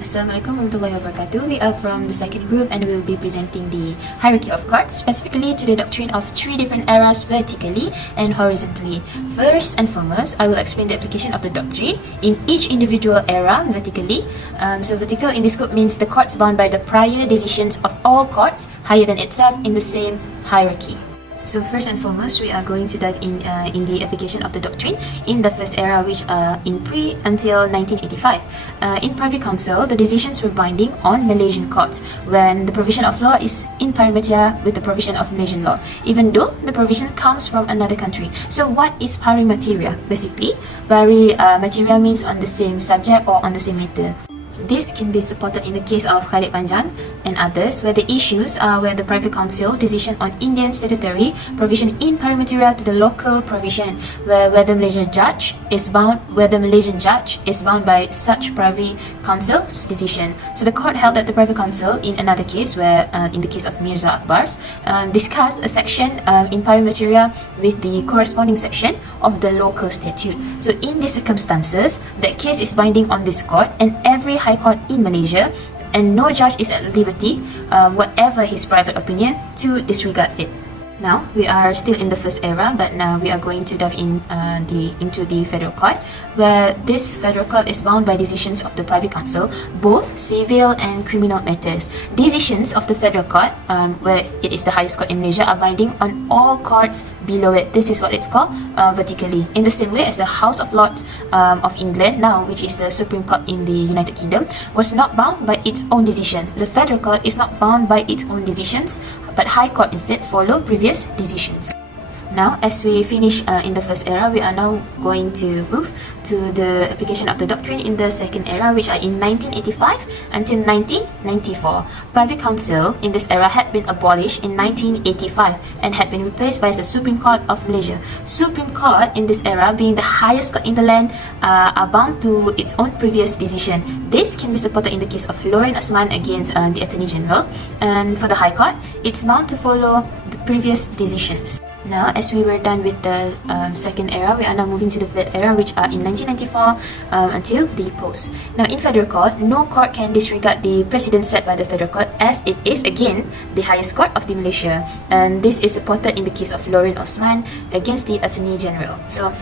Assalamualaikum warahmatullahi wabarakatuh. We are from the second group and we will be presenting the hierarchy of courts, specifically to the doctrine of three different eras vertically and horizontally. First and foremost, I will explain the application of the doctrine in each individual era vertically. So vertical in this group means the courts bound by the prior decisions of all courts higher than itself in the same hierarchy. So first and foremost, we are going to dive in the application of the doctrine in the first era, which in pre until 1985. In Privy Council, the decisions were binding on Malaysian courts when the provision of law is in parimatia with the provision of Malaysian law, even though the provision comes from another country. So what is parimateria? Basically, parimateria means on the same subject or on the same matter. This can be supported in the case of Khalid Panjang and others, where the issues are where the Privy Council decision on Indian statutory provision in parimateria to the local provision, where the Malaysian judge is bound by such Privy Council's decision. So the court held that the Privy Council in another case, where in the case of Mirza Akbar's, discussed a section in parimateria with the corresponding section of the local statute. So in these circumstances, that case is binding on this court and every High Court in Malaysia, and no judge is at liberty, whatever his private opinion, to disregard it. Now, we are still in the first era, but now we are going to dive into the federal court, where this federal court is bound by decisions of the Privy Council, both civil and criminal matters. Decisions of the federal court, where it is the highest court in Malaysia, are binding on all courts below it. This is what it's called vertically. In the same way as the House of Lords of England, now which is the Supreme Court in the United Kingdom, was not bound by its own decision. The federal court is not bound by its own decisions, but High Court instead follow previous decisions. Now, as we finish in the first era, we are now going to move to the application of the doctrine in the second era, which are in 1985 until 1994. Privy Council in this era had been abolished in 1985 and had been replaced by the Supreme Court of Malaysia. Supreme Court in this era, being the highest court in the land, are bound to its own previous decision. This can be supported in the case of Lauren Osman against the Attorney General, and for the High Court, it's bound to follow the previous decisions. Now, as we were done with the second era, we are now moving to the third era, which are in 1994 until the post. Now, in federal court, no court can disregard the precedent set by the federal court, as it is again the highest court of the Malaysia, and this is supported in the case of Lauren Osman against the Attorney General. So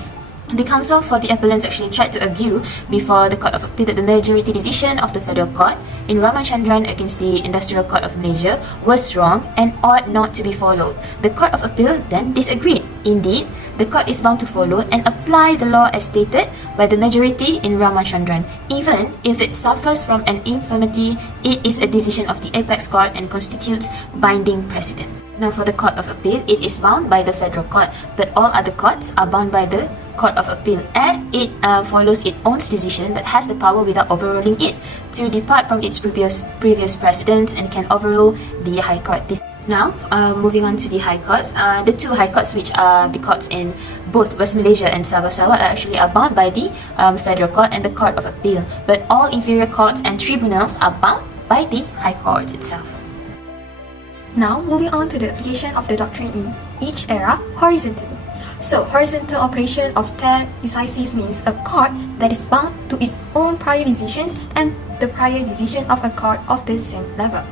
the counsel for the appellants actually tried to argue before the Court of Appeal that the majority decision of the Federal Court in Ramachandran against the Industrial Court of Malaysia was wrong and ought not to be followed. The Court of Appeal then disagreed. Indeed, the court is bound to follow and apply the law as stated by the majority in Ramachandran. Even if it suffers from an infirmity, it is a decision of the apex court and constitutes binding precedent. Now, for the Court of Appeal, it is bound by the Federal Court, but all other courts are bound by the Court of Appeal, as it follows its own decision but has the power without overruling it to depart from its previous precedents and can overrule the High Court. Now, moving on to the High Courts, the two High Courts, which are the courts in both West Malaysia and Sabah Sarawak, are bound by the Federal Court and the Court of Appeal, but all inferior courts and tribunals are bound by the High Court itself. Now, moving on to the application of the doctrine in each era horizontally. So, horizontal operation of Decisis means a court that is bound to its own prior decisions and the prior decision of a court of the same level.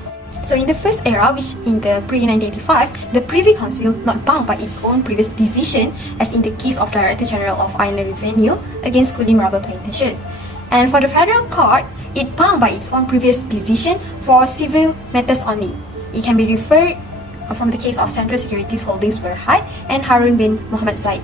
So, in the first era, which in the pre-1985, the Privy Council not bound by its own previous decision, as in the case of Director General of Inland Revenue against Kulim Rubber Plantation. And for the Federal Court, it bound by its own previous decision for civil matters only. It can be referred from the case of Central Securities Holdings Berhad and Harun bin Muhammad Zaid.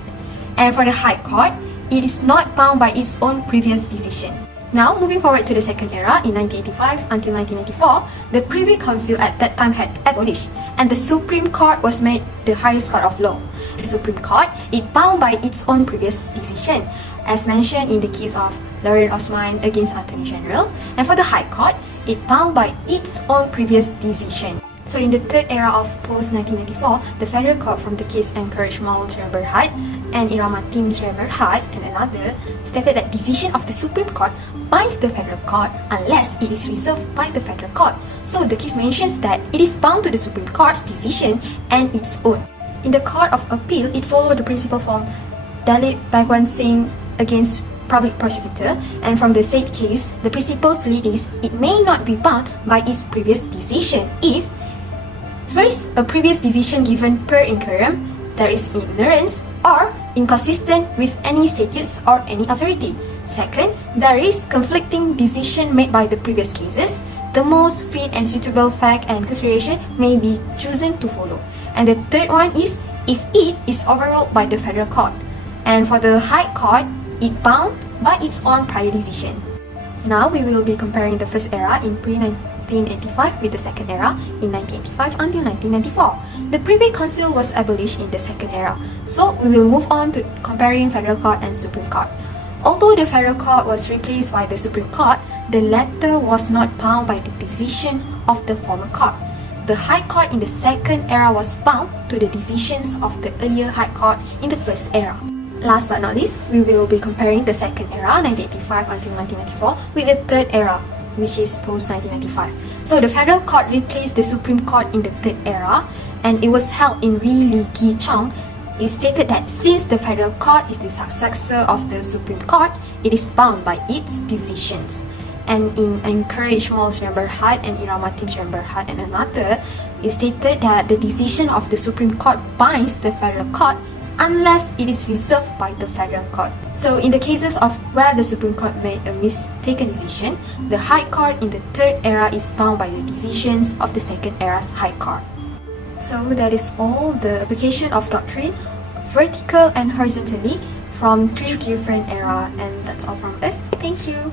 And for the High Court, it is not bound by its own previous decision. Now, moving forward to the second era, in 1985 until 1994, the Privy Council at that time had abolished, and the Supreme Court was made the highest court of law. The Supreme Court, it bound by its own previous decision, as mentioned in the case of Lauren Osman against Attorney General, and for the High Court, it bound by its own previous decision. So in the third era of post-1994, the Federal Court from the case Anchorage Mall Berhad and Irama Tim Berhad and another stated that decision of the Supreme Court binds the Federal Court unless it is reserved by the Federal Court. So the case mentions that it is bound to the Supreme Court's decision and its own. In the Court of Appeal, it followed the principle from Dalit Bhagwan Singh against public prosecutor, and from the said case, the principal's leaders, it may not be bound by its previous decision if first, a previous decision given per inquirum, there is ignorance or inconsistent with any statutes or any authority. Second, there is conflicting decision made by the previous cases. The most fit and suitable fact and consideration may be chosen to follow. And the third one is if it is overruled by the federal court. And for the High Court, it bound by its own prior decision. Now we will be comparing the first era in pre-1985 with the second era in 1985 until 1994. The Privy Council was abolished in the second era, so we will move on to comparing Federal Court and Supreme Court. Although the Federal Court was replaced by the Supreme Court, the latter was not bound by the decision of the former court. The High Court in the second era was bound to the decisions of the earlier High Court in the first era. Last but not least, we will be comparing the second era, 1985 until 1994, with the third era, which is post-1995. So the Federal Court replaced the Supreme Court in the third era, and it was held in Ri Li Ki Chong. It stated that since the Federal Court is the successor of the Supreme Court, it is bound by its decisions. And in Encourage Mall Sdn Bhd and Iramatin Sdn Bhd and another, it stated that the decision of the Supreme Court binds the Federal Court unless it is reserved by the Federal Court. So in the cases of where the Supreme Court made a mistaken decision, the High Court in the third era is bound by the decisions of the second era's High Court. So that is all the application of doctrine, vertical and horizontally, from three different eras, and that's all from us. Thank you.